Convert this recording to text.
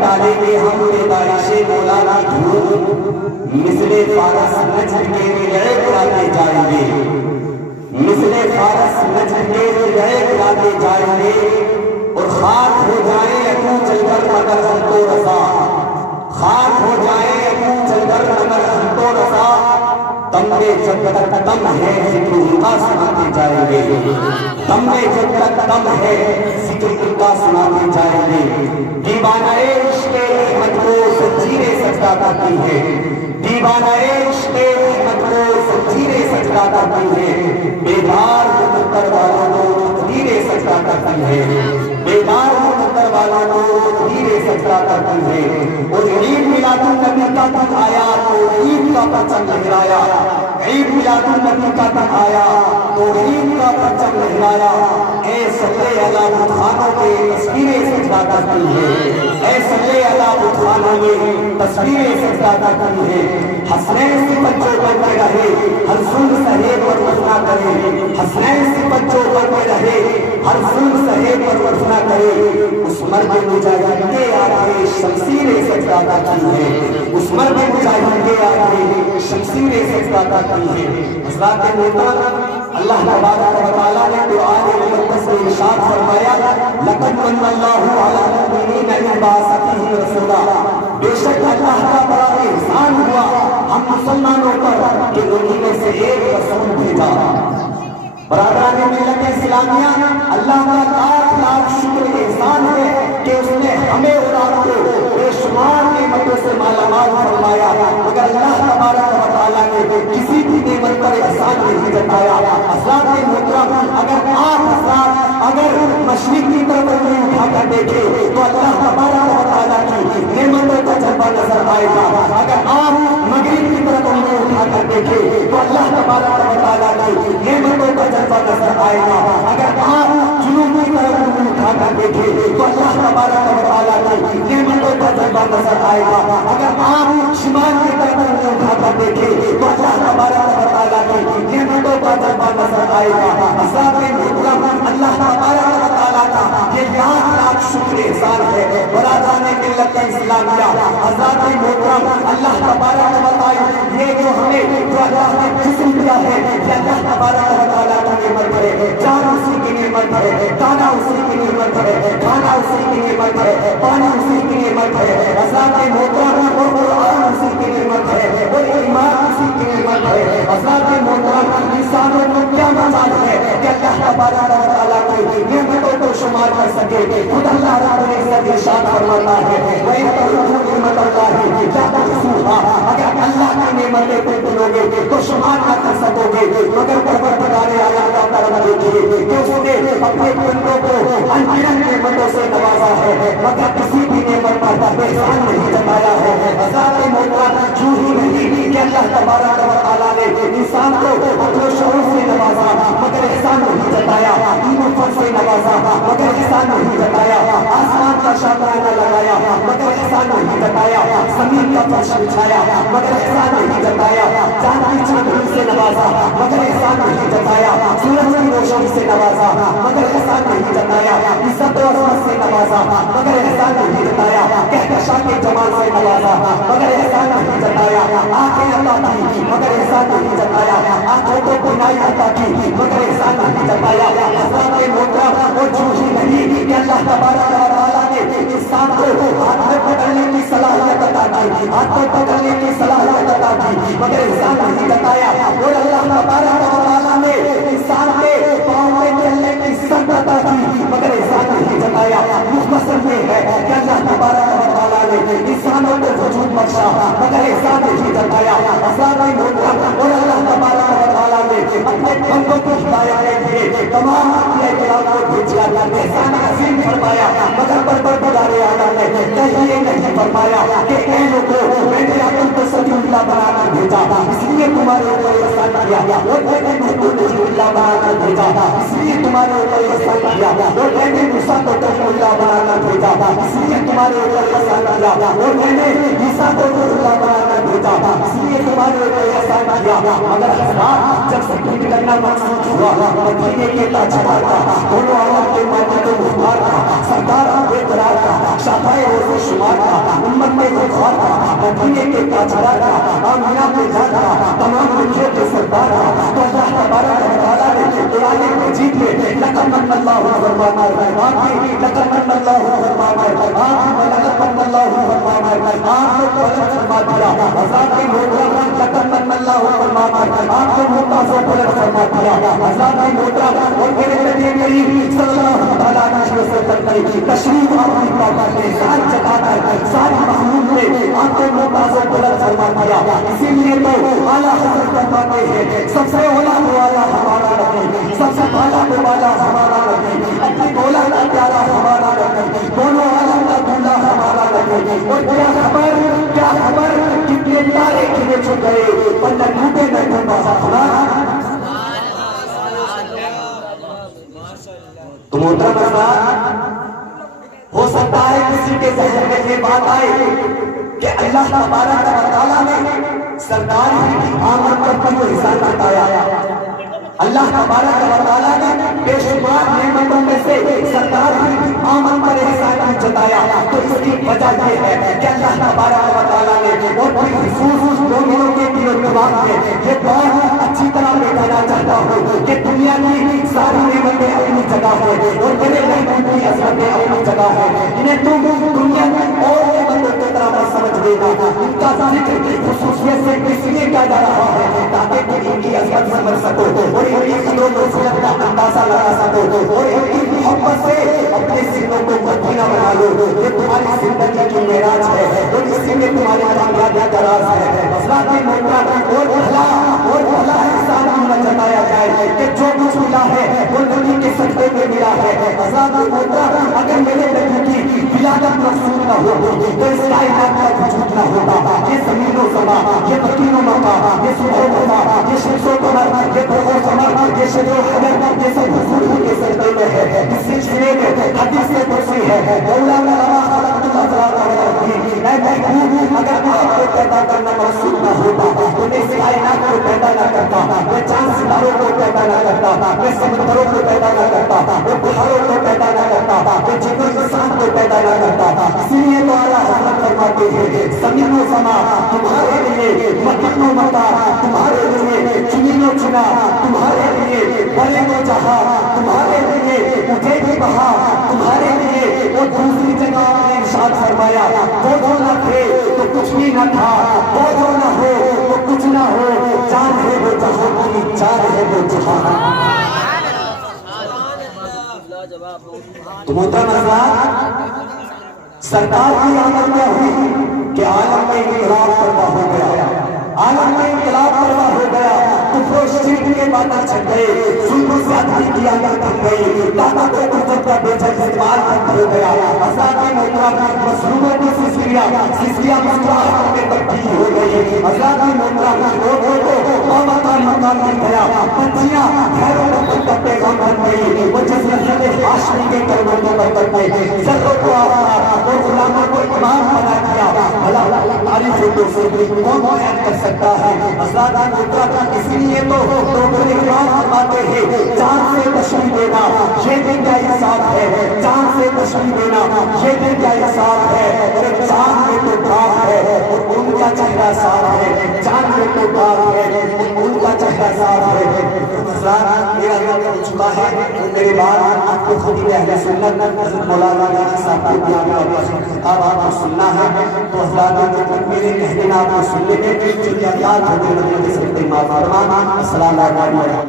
ڈالیں گے ہم پیدائش مولا کی دھوم، مثل فارس نہ جھٹکے گئے گراتے جائیں گے، مثل فارس نہ جھٹکے گئے گراتے جائیں گے، اور خاک ہو جائیں ابو چل کر مگر ہم تو رضا، خاک ہو جائیں ابو چل کر مگر ہم تو رضا، دم میں جب تک دم ہے ذکر ان کا سناتے جائیں گے، دم میں جب تک دم ہے ذکر ان کا سناتے جائیں گے۔ دیوانہ عشق احمد کو زنجیریں سجدہ کرتی ہے، دیوانہ عشق احمد کو زنجیریں سجدہ کرتی ہے، بیدار مقدر والوں کو تقدیریں سجدہ کرتی ہے، بیدار مقدر والوں کو تقدیریں سجدہ کرتی ہے۔ اور عید میلاد النبی کا دن آیا تو عید کا پرچم لہرایا، عید میلاد النبی کا دن آیا تو عید کا پرچم لہرایا، اے صلی اللہ بتخانوں میں تصویریں سجدہ کرتی ہے، اے صلی اللہ بتخانوں میں تصویریں سجدہ کرتی ہے۔ حسنین صفت جو بن کے رہے ہر ظلم سہے پر وفا کرے، حسنین صفت جو بن کے رہے ہر ظلم سہے پر وفا کرے، اس مرد مجاہد کے آگے شمشیریں سجدہ کرتی ہے، اس مرد مجاہد کے آگے شمشیریں سجدہ کرتی ہے۔ حضرات محترم، اللہ تبارک و تعالیٰ نے قرآن مقدس میں ارشاد فرمایا، لقد من اللہ علی المؤمنین اذ بعث فیہم رسولا، بے شک اللہ کا بڑا احسان ہوا ہم مسلمانوں پر کہ انہی میں سے ایک رسول بھیجا۔ برادران ملت اسلامیہ، اللہ کا لاکھ لاکھ شکر احسان ہے کہ اس نے ہمیں اور آپ کو بے شمار نعمتوں سے مالا مال فرمایا، مگر اللہ تبارک و تعالیٰ نے کسی بھی نعمت پر احسان نہیں جتایا۔ حضرات محترم، اگر آپ حضرات اگر مشرق کی طرف انگلی اٹھا کر دیکھے تو اللہ تبارک و تعالیٰ کی نعمتوں کا جلوہ نظر آئے گا، اگر آپ مغرب کی طرف انگلی اٹھا کر دیکھے تو اللہ تبارک و تعالیٰ کی نعمتوں کا جلوہ نظر آئے گا، اگر آپ جنوب کی طرف انگلی اٹھا کر دیکھے تو اللہ تبارک و تعالیٰ کی نعمتوں کا جلوہ نظر آئے گا، اگر آپ شمال کی طرف انگلی اٹھا کر دیکھے تو اللہ تبارک و تعالیٰ کی نعمتوں کا جلوہ نظر آئے گا۔ حضرات محترم، اللہ تبارک و تعالیٰ کا یہ لاکھ لاکھ شکر احسان ہے۔ برادران ملت اسلامیہ، حضرات محترم، اللہ تبارک و تعالیٰ یہ جو ہمیں جو اللہ نے جسم دیا ہے یہ اللہ تبارک و تعالیٰ کی نعمت ہے، جان اسی کی نعمت ہے، کھانا اسی کی نعمت ہے، کھانا اسی کی نعمت ہے، پانی اسی کی نعمت ہے، حضرات محترم، اور قرآن اسی کی نعمت ہے، اور ایمان اسی کی نعمت ہے۔ حضرات محترم، انسانوں کو کیا مجال ہے کہ اللہ تبارک و تعالیٰ کی نعمتوں کو شمار کر سکے؟ خود اللہ رب العزت ارشاد فرماتا ہے، وَإِن تَعُدُّوا نِعْمَتَ اللَّهِ لَا تُحْصُوهَا، اگر اللہ کی نعمتیں کو گنو گے تو شمار نہ کر سکو گے، مگر پروردگار عالم کا کرم دیکھیے کہ اس نے اپنے بندوں کو ان گنت نعمتوں سے نوازا ہے، مگر کسی بھی نعمت پر احسان نہیں جتایا ہے۔ حضرات محترم، یوں ہی نہیں کہ اللہ تبارک و تعالیٰ نے انسان کو اپنے شعور سے نوازا مگر احسان نہیں جتایا، دین و فن سے نوازا مگر احسان نہیں جتایا، آسمان کا شاہراہ لگایا مگر احسان نہیں جتایا، زمین کا فرش بچھایا مگر احسان نہیں جتایا، چاند کی چاندنی سے نوازا مگر احسان نہیں جتایا، سورج کی روشنی سے نوازا مگر احسان نہیں جتایا، عزت و عظمت سے نوازا مگر احسان نہیں جتایا، کہکشاں کے جمال سے نوازا مگر احسان نہیں جتایا، آنکھیں عطا کی مگر احسان نہیں جتایا، آنکھوں کو بینائی عطا کی مگر احسان نہیں جتایا۔ حضرات محترم، وہ جو ہی نہیں کہ اللہ تبارک و تعالیٰ نے انسان کو ہاتھ میں پکڑنے کی صلاحیت عطا کی، ہاتھ میں پکڑنے کی صلاحیت عطا کی مگر احسان نہیں جتایا، اور اللہ تبارک و تعالیٰ نے انسان کے پاؤں میں چلنے کی سمت عطا کی مگر احسان نہیں جتایا۔ مختصر یہ ہے کہ اللہ تبارک و تعالیٰ نے انسانوں کو وجود بخشا مگر احسان نہیں جتایا۔ حضرات محترم، اور اللہ تبارک و تعالیٰ نے اپنے بندوں کو ہدایت کے لیے تمام انبیاء کرام کو بھیجا، احسان عظیم فرمایا مگر پروردگار عالم نے کہیں یہ نہیں فرمایا کہ اے لوگوں میں نے تم کو سبھی اللہ بنا کر بھیجا اس لیے تمہارے اوپر احسان کیا، اور میں نے تم کو اللہ بنا کر بھیجا اس لیے تمہارے اوپر احسان کیا، اور میں نے موسیٰ کو اللہ بنا کر بھیجا اس لیے تمہارے اوپر احسان کیا، اور میں نے عیسیٰ کو اللہ بنا کر بھیجا، اس لیے تمہارے کو احسان کیا۔ مگر حضرات جب سفر کرنا مقصود ہوا، مدینے کے تاجدار کا، دونوں عالم کے مالک و مختار کا، سردار بے قرار کا، شافعِ روز و شمار کا، امت میں غفار کا، مدینے کے تاجدار کا، آمینہ کے جان کا، تمام دنیا کے سردار کا، تو اللہ تبارک و تعالیٰ نے قرآن مجید میں لقد من اللہ فرمانا ہے، لقد من اللہ فرمانا ہے، لقد من اللہ فرمانا ہے، آپ کو بلند فرما دیا۔ حضرات کی محترم لقد من اللہ فرمانا ہے، آپ کو ممتاز و بلند فرما دیا۔ حضرات کی محترم اور میرے نبی کریم صلی اللہ علیہ وسلم کی تشریف آوری پاک نے ساری جگہ پر ساری مخلوق میں آپ کو ممتاز و بلند فرما دیا۔ اسی لیے تو اعلیٰ حضرت فرماتے ہیں سب سے اولا تو اعلیٰ ہمارا نبی، سب سے بالا تو بالا ہمارا نبی، اپنی مولا کا پیارا ہمارا نبی، دونوں عالم کا دولہ ہمارا نبی۔ اور کیا خبر کتنے تارے کھلے چھپ گئے پر نہ ڈوبے نہ ڈوبا خدا۔ تو محترم حضرات، ہو سکتا ہے کسی کے ذہن میں یہ بات آئے کہ اللہ تبارک و تعالیٰ نے سرکار کی آمد پر بھی وہ حصہ بتایا۔ اللہ تبارک و تعالیٰ نے بے شمار نعمتوں میں سے سرکار کی آمد پر احسان جتایا، تو اس کی وجہ یہ ہے کہ اللہ تبارک و تعالیٰ نے اور خصوص مومنوں کے دل و دماغ میں یہ بات اچھی طرح بٹھانا چاہتا ہوں کہ دنیا کی ساری نعمتیں اپنی جگہ ہے اور میرے محبوب کی عظمتیں اپنی جگہ ہے، انہیں تم دنیا کی اور نعمتوں کی طرح نہ سمجھ لینا۔ ان کا ذکر خصوصیت سے اس لیے کیا جا رہا ہے تاکہ تم ان کی عظمت سمجھ سکو اور ان کی قدر و نصیحت کا اندازہ لگا سکو اور ان کی محبت سے اپنے سینوں کو مدینہ بنا لو۔ یہ تمہاری زندگی کی معراج ہے اور اسی میں تمہاری کامیابی کا راز ہے۔ حضرات محترم اور بھلا احسان نہ جتایا جائے کہ جو کچھ ملا ہے وہ نبی کے صدقے میں ملا ہے۔ حضرات محترم اگر میرے نبی کی ولادت مقصود نہ ہو تو اس کائنات کا وجود نہ ہوتا۔ یہ زمین و زمان، یہ مکین و مکان، یہ صبح و مساء، یہ شمس و قمر، یہ برق و قمر، یہ شب و حضر، یہ سب حضور کے سجدے میں ہے۔ اس سلسلے میں حدیث میں قدسی ہے مولانا لما خلقت الازواج والبنین، اے محبوب اگر آپ کو پیدا کرنا مقصود نہ ہوتا تو میں اس کائنات کو پیدا نہ کرتا، میں چاند ستاروں کو پیدا نہ کرتا، میں سمندروں کو پیدا نہ کرتا، میں بہاروں کو پیدا نہ کرتا، میں جن انسان کو پیدا نہ کرتا۔ اسی لیے تو اعلیٰ حضرت فرماتے ہیں زمین و زمان تمہارے لیے، مکان و مکان تمہارے لیے، چنین و چنا تمہارے لیے، بڑے و جہاں تمہارے لیے، مجھے بھی بہا تمہارے لیے۔ اور دوسری جگہ نے ارشاد فرمایا وہ جو نہ تھے تو کچھ بھی نہ تھا، وہ جو نہ ہو تو کچھ نہ ہو، جان ہے وہ جہاں کی، جان ہے وہ جہاں۔ تو محترم حضرات، سرکار کی آمد کیا ہوئی کہ عالم میں انقلاب برپا ہو گیا، عالم میں انقلاب برپا ہو گیا، کفر و شرک کے باتیں چھٹ گئے، ظلم و زیادتی کی عادت بن گئی، طاقت و قدرت کا بے جا استعمال بند ہو گیا۔ حضرات محترم مظلوموں کی سلسلہ مسکراہٹوں میں تبدیل ہو گئی۔ حضرات محترم لوگوں کو مکان مکان مل گیا، پنچیاں خیر و برکت کا پیغام بن گئی، وہ جس حضرت ہاشمی کے کلموں پر بن گئے، ذروں کو آفتاب اور غلاموں کو امام بنا دیا۔ بھلا تعریف و توصیف کون بیان کر سکتا ہے؟ حضرات محترم اسی لیے تو لوگ اقرار فرماتے ہیں چاند سے تشریح دینا یہ دن کا حساب ہے، چاند سے تشریح دینا یہ دن کا حساب ہے۔ اور چاند میں تو داغ ہے اور ان کا چہرہ صاف ہے، چاند میں تو داغ ہے اور ان کا چہرہ صاف ہے۔ حضرات میرا وقت ہو چکا ہے، میرے بعد آپ کو خطیب اہل سنت حضرت مولانا غازی صاحب کو بیان کا خطاب آپ کو سننا ہے، تو حضرات میرے کہنے آپ کو سننے میں جو یاد ہوتے ہیں۔ السلام علیکم۔